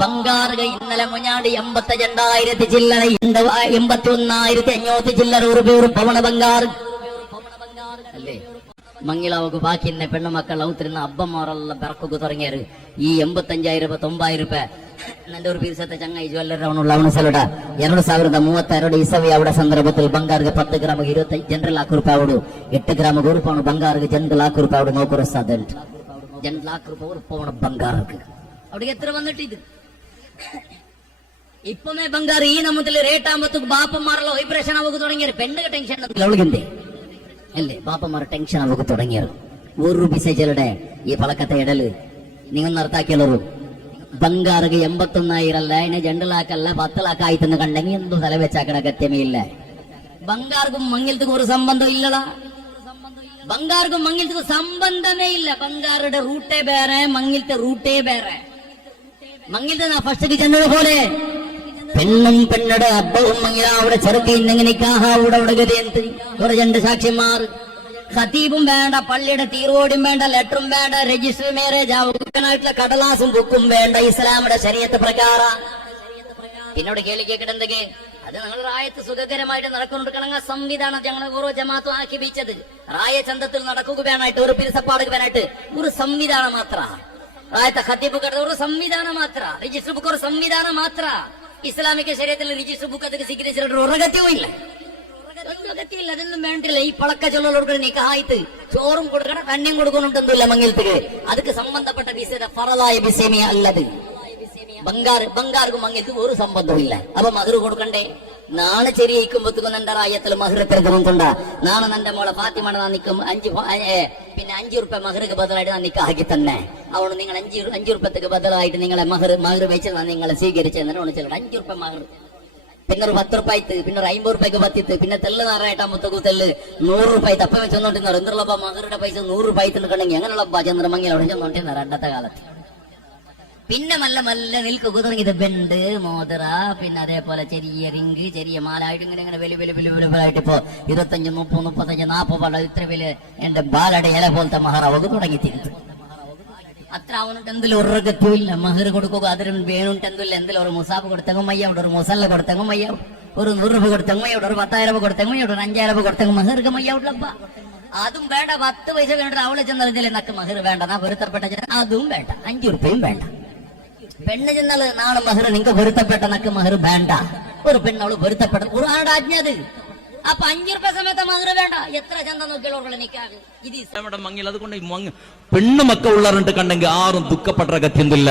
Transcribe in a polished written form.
ബംഗാറുക ഇന്നലെ മുഞ്ഞാണ്ട് 82,000 ചില്ലറ 81,500 ചില്ലറ ഒരു പവണ ബംഗാറ് അല്ലേ. മങ്ങിളാവുക ബാക്കി എന്നെ പെണ്ണുമക്കൾ ഔത്തിരുന്ന അബ്ബമാരെല്ലാം പിറക്കുക തുടങ്ങിയത് ഈ 85,000 90,000 എന്റെ ഒരു പീസത്തെ ചങ്ങായി ജ്വല്ലറിനുള്ള ಅವನಸಲಡ 2032 ಇಸವಿ ಅವಡ ಸಂದರ್ಭದಲ್ಲಿ ಬಂಗಾರಿಗೆ 10 ಗ್ರಾಮಿಗೆ 25 ಲಕ್ಷ ರೂಪಾಯಿ ಅವಡು 8 ಗ್ರಾಮಿಗೆ ರೂಪಾಯಿ ಬಂಗಾರಿಗೆ 2 ಲಕ್ಷ ರೂಪಾಯಿ ಅವಡು ನೋಕರಸ್ತಾದಂತ 2 ಲಕ್ಷ ರೂಪಾಯಿ ರೂಪಾಯಿ ಬಂಗಾರಕ್ಕೆ ಅವಡಿಗೆ ಎತ್ತರ ಬಂದಿಟ್ಟಿದ್ದು ഇപ്പമേ ബംഗാർ ഈ നമ്മത്തിൽ റേറ്റ് ആകുമ്പോഴത്തേക്ക് ബാപ്പന്മാരെല്ലാം വൈബ്രേഷൻ ആവുക തുടങ്ങിയത് പെണ്ണുക ടെൻഷൻ അവളിന്റെ അല്ലേ ബാപ്പന്മാർ ടെൻഷൻ ആവുക തുടങ്ങിയത് ഒരു ബിസേജലുടെ ഈ പളക്കത്തെ ഇടല് നിങ്ങൾ നിർത്താക്കിയുള്ളൂ ബംഗാറുക 81,000 അല്ല അതിനെ 2 ലാക്കല്ല 10 ലാക്ക് ആയിട്ടെന്ന് കണ്ടെങ്കിൽ എന്തോ തല വെച്ചാക്കണ ഗത്യമേ ഇല്ല. ബംഗാർക്കും മങ്ങിലത്തേക്കും ഒരു സംബന്ധം ഇല്ലടാ. ബംഗാർക്കും മങ്ങിലത്തേക്കും സംബന്ധമേ ഇല്ല. ബംഗാറുടെ റൂട്ടേ വേറെ മങ്ങിലത്തെ റൂട്ടേ വേറെ. മങ്ങിലത്തെ നാ ഫസ്റ്റ് ചെന്നത് പോലെ പെണ്ണും പെണ്ണുടെ അബ്ബവും മങ്ങില അവിടെ ചെറുക്കി ഇന്നെങ്ങനെ അവിടെ അവിടെ ഗതിയെന്ത് ഒരു 2 സാക്ഷിമാർ ഖതീബും വേണ്ട, പള്ളിയുടെ തീർവോടും വേണ്ട, ലെറ്ററും വേണ്ട, രജിസ്റ്റർ മാരേജ് ആയിട്ടുള്ള കടലാസും ബുക്കും വേണ്ട ഇസ്ലാമിന്റെ ശരീഅത്ത് പ്രകാരം. പിന്നോട് കേൾക്കേണ്ടെങ്കിൽ അത് ഞങ്ങൾ റായത്ത് സുഖകരമായിട്ട് നടക്കൊണ്ടിരിക്കണ സംവിധാനം ഞങ്ങൾ ഓരോ ജമാഅത്തും ആക്കി വെച്ചത് റായ ചന്തത്തിൽ നടക്കുക വേണമായിട്ട് ഒരു പിരിസപ്പാട് വേണമായിട്ട് ഒരു സംവിധാനം മാത്ര. റായത്തെ ഖതീബ് കട ഒരു സംവിധാനം മാത്ര, രജിസ്റ്റർ ബുക്ക് ഒരു സംവിധാനം മാത്ര. ഇസ്ലാമിക ശരീഅത്തിൽ രജിസ്റ്റർ ബുക്ക് അതൊക്കെ സ്വീകരിച്ചിട്ട് ഒരു അഗത്യവും ഇല്ല, അഗത്യമില്ല, അതൊന്നും വേണ്ടില്ല. ഈ പളക്ക ചൊല്ലോട് നിക്കായിട്ട് ചോറും കൊടുക്കണം കണ്ണിയും കൊടുക്കണുണ്ടെന്നില്ല മങ്ങിലത്തേക്ക്. അതൊക്കെ സംബന്ധപ്പെട്ട വിഷയത ഫറലായ വിഷയമേ അല്ലത്. ബംഗാർക്കും മങ്ങിലത്ത് ഒരു സംബന്ധമില്ല. അപ്പൊ മഹർ കൊടുക്കണ്ടേ? നാളെ ചെറിയിക്കുമ്പോഴത്തേക്കും എന്റെ റായത്തിൽ മഹർ എത്രതുകൊണ്ട നാളെ എന്റെ മോളെ ഫാത്തിമയുടെ നാ നിൽക്കും 5 റുപ്യ മഹർക്ക് ബദലായിട്ട് ഞാൻ നിക്കാക്കി തന്നെ. അതുകൊണ്ട് നിങ്ങൾ 5 റുപ്യക്ക് ബദലായിട്ട് നിങ്ങളെ മഹർ വെച്ച് നിങ്ങളെ സ്വീകരിച്ചെന്നാണ് ചിലർ 5 റുപ്യ മഹർ. പിന്നെ ഒരു 10 റുപ്യത്ത്, പിന്നെ ഒരു 50 റുപ്യക്ക് 10, പിന്നെ തെല്ല് നാറായിട്ടാകുമ്പോ തെല്ല് 100 റുപ്യ തപ്പ വെച്ചോണ്ടിരുന്ന എന്തുള്ളപ്പ മഹറുടെ പൈസ 100 റുപ്യ കണ്ടെങ്കിൽ എങ്ങനെയുള്ള ചന്ദ്രമംഗൽ അവിടെ ചെന്നോണ്ടിരുന്ന രണ്ടത്തെ കാലത്ത്. പിന്നെ മല്ല മല്ല നിൽക്കുക തുടങ്ങിയത് ബെണ്ട് മോതിര, പിന്നെ അതേപോലെ ചെറിയ റിങ്ക്, ചെറിയ മാലായിട്ട് ഇങ്ങനെ വെലുവെലുവെലുവെലായിട്ട് ഇപ്പൊ 25, 30, 35, 40 ഇത്ര വലിയ എന്റെ ബാലയുടെ ഇല പോലത്തെ മഹറാവൊക്കെ തുടങ്ങി തിരിച്ചു. അത്ര അവനുണ്ട് എന്തെങ്കിലും ഒരു ഗത്യമില്ല. മഹർ കൊടുക്കുക അതിലും വേണുണ്ടെന്നില്ല. എന്തെങ്കിലും ഒരു മുസാഫ് കൊടുത്തെങ്കിൽ മയ്യാവിടെ, ഒരു മുസല്ല കൊടുത്തെങ്കിൽ മയ്യാവും, ഒരു 100 രൂപ കൊടുത്തെങ്കിൽ മയ്യാവിടെ, ഒരു 10,000 രൂപ കൊടുത്തെങ്കിൽ മയ്യാവിടെ, ഒരു 5,000 രൂപ കൊടുത്തെങ്കിൽ മഹർക്ക് മയ്യാവില്ലപ്പ. അതും വേണ്ട. 10 പൈസ വേണ്ട അവളെ ചെന്നറിഞ്ഞില്ലേ നക്ക് മഹർ വേണ്ട, നാ പൊരുത്തപ്പെട്ട അതും വേണ്ട, 5 റുപ്യയും വേണ്ട. പെണ്ണ് ചെന്നാല് നാളെ മഹർ നിങ്ങൾക്ക് പൊരുത്തപ്പെട്ട നക്ക് മഹർ വേണ്ട. ഒരു പെണ്ണവള് പൊരുത്തപ്പെട്ട ഖുർആന്റെ ആജ്ഞ അത്. അപ്പൊ 5 റുപ്യ സമയത്ത് മഹർ വേണ്ട. എത്ര ചന്ത നോക്കിയുള്ള നിക്കാണ് ഇത് മങ്ങിൽ. അതുകൊണ്ട് പെണ്ണുമക്ക ഉള്ളറിട്ട് കണ്ടെങ്കിൽ ആരും ദുഃഖപ്പെട്ട ഗത്യന്തില്ല.